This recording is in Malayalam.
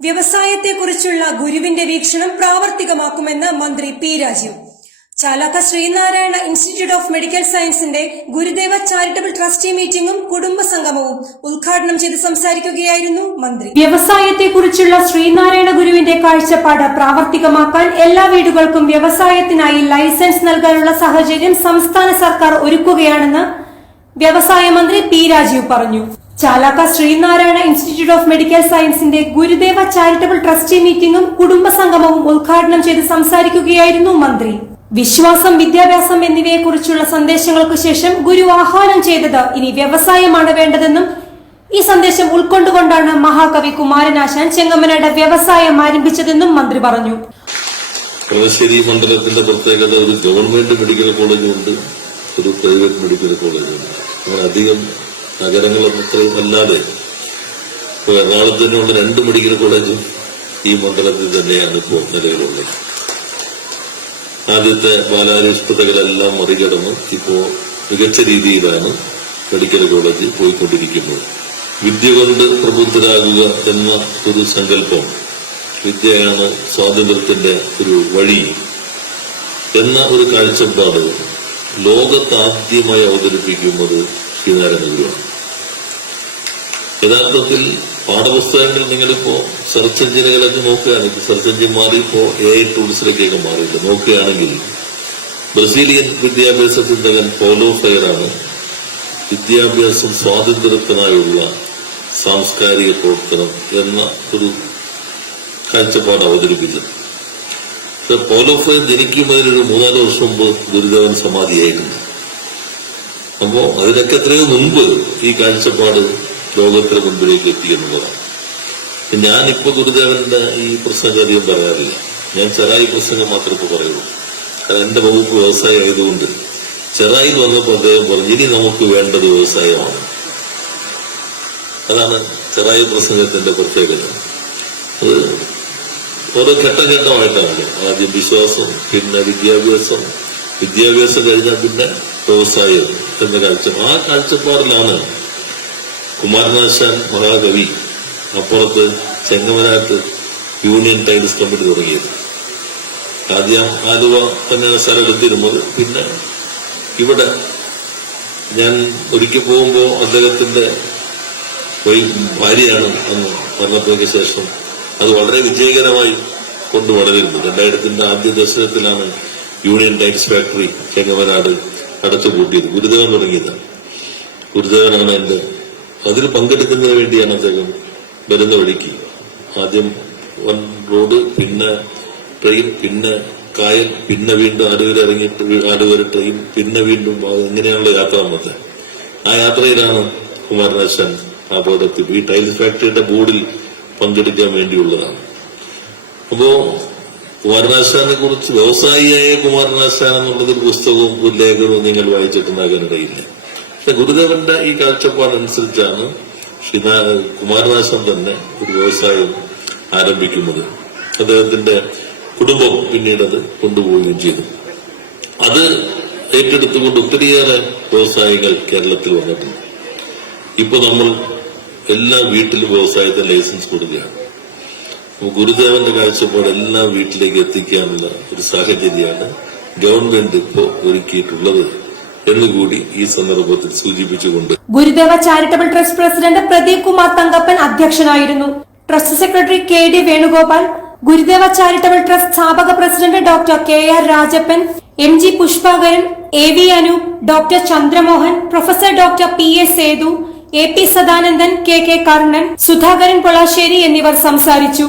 വ്യവസായത്തെക്കുറിച്ചുള്ള ഗുരുവിന്റെ വീക്ഷണം പ്രാവർത്തികമാക്കുമെന്ന് മന്ത്രി P Rajeev. Chalakka Sreenarayana institute of medical സയൻസിന്റെ ഗുരുദേവ ചാരിറ്റബിൾ ട്രസ്റ്റി മീറ്റിംഗും കുടുംബസംഗമവും ഉദ്ഘാടനം ചെയ്ത് സംസാരിക്കുകയായിരുന്നു മന്ത്രി. വ്യവസായത്തെക്കുറിച്ചുള്ള ശ്രീനാരായണ ഗുരുവിന്റെ കാഴ്ചപ്പാട് പ്രാവർത്തികമാക്കാൻ എല്ലാ വീടുകൾക്കും വ്യവസായത്തിനായി ലൈസൻസ് നൽകാനുള്ള സാഹചര്യം സംസ്ഥാന സർക്കാർ ഒരുക്കുകയാണെന്ന് വ്യവസായ മന്ത്രി പി രാജീവ് പറഞ്ഞു. Chalakka Sreenarayana institute of medical സയൻസിന്റെ ഗുരുദേവ ചാരിറ്റബിൾ ട്രസ്റ്റി മീറ്റിംഗും കുടുംബസംഗമവും ഉദ്ഘാടനം ചെയ്ത് സംസാരിക്കുകയായിരുന്നു മന്ത്രി. വിശ്വാസം, വിദ്യാഭ്യാസം എന്നിവയെക്കുറിച്ചുള്ള സന്ദേശങ്ങൾക്കു ശേഷം ഗുരു ആഹ്വാനം ചെയ്തത് ഇനി വ്യവസായമാണ് വേണ്ടതെന്നും ഈ സന്ദേശം ഉൾക്കൊണ്ടുകൊണ്ടാണ് മഹാകവി കുമാരനാശാൻ ചെങ്ങമനാട് വ്യവസായം ആരംഭിച്ചതെന്നും മന്ത്രി പറഞ്ഞു. കളമശ്ശേരി മണ്ഡലത്തിന്റെ പ്രത്യേകത ഒരു ഗവൺമെന്റ് മെഡിക്കൽ കോളേജുണ്ട്, ഒരു പ്രൈവറ്റ് മെഡിക്കൽ കോളേജുണ്ട്. അങ്ങനെ അധികം നഗരങ്ങളൊന്നും അത്രയും അല്ലാതെ ഇപ്പോൾ എറണാകുളത്ത് തന്നെയുള്ള 2 മെഡിക്കൽ കോളേജും ഈ മണ്ഡലത്തിൽ തന്നെയാണ് ഇപ്പോൾ നിലവിലുള്ളത്. ആദ്യത്തെ ബാലാരിഷ്ടതകളെല്ലാം മറികടന്ന് ഇപ്പോൾ മികച്ച രീതിയിലാണ് മെഡിക്കൽ കോളേജ് പോയിക്കൊണ്ടിരിക്കുന്നത്. വിദ്യ കൊണ്ട് പ്രബുദ്ധരാകുക എന്ന ഒരു സങ്കല്പം, വിദ്യയാണ് സ്വാതന്ത്ര്യത്തിന്റെ ഒരു വഴി എന്ന ഒരു കാഴ്ചപ്പാട് ലോകത്താദ്യമായി അവതരിപ്പിക്കുന്നത് ശ്രീനാരായണ ഗുരുവാണ്. യഥാർത്ഥത്തിൽ പാഠപുസ്തകങ്ങൾ നിങ്ങളിപ്പോ സെർച്ച് എഞ്ചിനുകളൊക്കെ നോക്കുകയാണെങ്കിൽ, സെർച്ച് എഞ്ചിൻ മാറി ഇപ്പോ AI ടൂൾസിലേക്കൊക്കെ മാറിയിട്ട് നോക്കുകയാണെങ്കിൽ, ബ്രസീലിയൻ വിദ്യാഭ്യാസ ചിന്തകൻ പൗലോ ഫെയറാണ് വിദ്യാഭ്യാസം സ്വാതന്ത്ര്യത്തിനായുള്ള സാംസ്കാരിക പ്രവർത്തനം എന്ന ഒരു കാഴ്ചപ്പാട് അവതരിപ്പിച്ചത്. പൗലോ ഫെയർ ജനിക്കുന്നതിനൊരു 3-4 വർഷം മുമ്പ് ഗുരുദേവൻ സമാധിയായിട്ടുണ്ട്. അപ്പോ അതിനൊക്കെ എത്രയോ മുൻപ് ഈ കാഴ്ചപ്പാട് ലോകത്തിന് മുൻപിലേക്ക് എത്തിയെന്നുള്ളതാണ്. ഞാനിപ്പോ ഗുരുദേവന്റെ ഈ പ്രസംഗം അധികം പറയാറില്ല. ഞാൻ ചെറായി പ്രസംഗം മാത്രമേ ഇപ്പൊ പറയുള്ളൂ. കാരണം എന്റെ വകുപ്പ് വ്യവസായം ആയതുകൊണ്ട് ചെറായിൽ വന്നപ്പോൾ അദ്ദേഹം പറഞ്ഞു, ഇനി നമുക്ക് വേണ്ടത് വ്യവസായമാണ്. അതാണ് ചെറായി പ്രസംഗത്തിന്റെ പ്രത്യേകത. അത് ഓരോ ഘട്ടമായിട്ടാണല്ലോ. ആദ്യം വിശ്വാസം, പിന്നെ വിദ്യാഭ്യാസം കഴിഞ്ഞാൽ പിന്നെ വ്യവസായം എന്ന ആ കാഴ്ചപ്പാടിലാണ് കുമാരനാശാൻ മഹാകവി അപ്പുറത്ത് ചെങ്ങമനാട്ട് യൂണിയൻ ടൈൽസ് കമ്പനി തുടങ്ങിയത്. ആദ്യം ആലുവ തന്നെയാണ് സ്ഥലം എടുത്തിരുന്നത്. പിന്നെ ഇവിടെ ഞാൻ ഒരിക്കൽ പോകുമ്പോ അദ്ദേഹത്തിന്റെ ഭാര്യയാണ് അന്ന് മരണത്തിന് ശേഷം അത് വളരെ വിജയകരമായി കൊണ്ട് വളരുന്നു. 2000-ന്റെ ആദ്യ ദശകത്തിലാണ് യൂണിയൻ ടൈൽസ് ഫാക്ടറി ചെങ്ങമനാട് അടച്ചുപൂട്ടിയത്. ഗുരുദേവൻ തുടങ്ങിയതാണ്. ഗുരുദേവനാണ് എന്റെ അതിൽ പങ്കെടുക്കുന്നതിന് വേണ്ടിയാണ് അദ്ദേഹം വരുന്ന വഴിക്ക് ആദ്യം റോഡ്, പിന്നെ ട്രെയിൻ, പിന്നെ കായൽ, പിന്നെ വീണ്ടും ആലുവ ഇറങ്ങിയിട്ട് ആലുവ ട്രെയിൻ, പിന്നെ വീണ്ടും എങ്ങനെയാണല്ലോ യാത്ര വന്നത്. ആ യാത്രയിലാണ് കുമാരനാശാൻ അപകടത്തിൽ ഈ ടൈൽസ് ഫാക്ടറിയുടെ ബോർഡിൽ പങ്കെടുക്കാൻ വേണ്ടിയുള്ളതാണ്. അപ്പോ കുമാരനാശാനെ കുറിച്ച്, വ്യവസായിയായ കുമാരനാശാൻ എന്നുള്ളതൊരു പുസ്തകവും ഒരു ലേഖനവും നിങ്ങൾ വായിച്ചിട്ടുണ്ടാകാനിടയില്ല. പക്ഷെ ഗുരുദേവന്റെ ഈ കാഴ്ചപ്പാടനുസരിച്ചാണ് കുമാരനാശാൻ തന്നെ ഒരു വ്യവസായം ആരംഭിക്കുന്നത്. അദ്ദേഹത്തിന്റെ കുടുംബം പിന്നീട് അത് കൊണ്ടുപോവുകയും ചെയ്തു. അത് ഏറ്റെടുത്തുകൊണ്ട് ഒത്തിരിയേറെ വ്യവസായങ്ങൾ കേരളത്തിൽ വന്നിട്ടുണ്ട്. ഇപ്പൊ നമ്മൾ എല്ലാ വീട്ടിലും വ്യവസായത്തിന് ലൈസൻസ് കൊടുക്കുകയാണ്. ഗുരുദേവന്റെ കാഴ്ചപ്പാട് എല്ലാ വീട്ടിലേക്ക് എത്തിക്കാനുള്ള ഒരു സാഹചര്യമാണ് ഗവൺമെന്റ് ഇപ്പോ ഒരുക്കിയിട്ടുള്ളത് എന്നുകൂടി ഈ സന്ദർഭത്തിൽ സൂചിപ്പിച്ചുകൊണ്ട് Gurudeva charitable trust president Pradeep Kumar Thankappan അധ്യക്ഷനായിരുന്നു. Trust secretary KD Venugopal, Gurudeva charitable trust സ്ഥാപക president doctor KR Rajappan, MG Pushpakaran, AV Anoop, doctor Chandramohan, professor doctor PA Sethu, AP Sadanandan, KK Karnan, Sudhakaran Polassery എന്നിവർ സംസാരിച്ചു.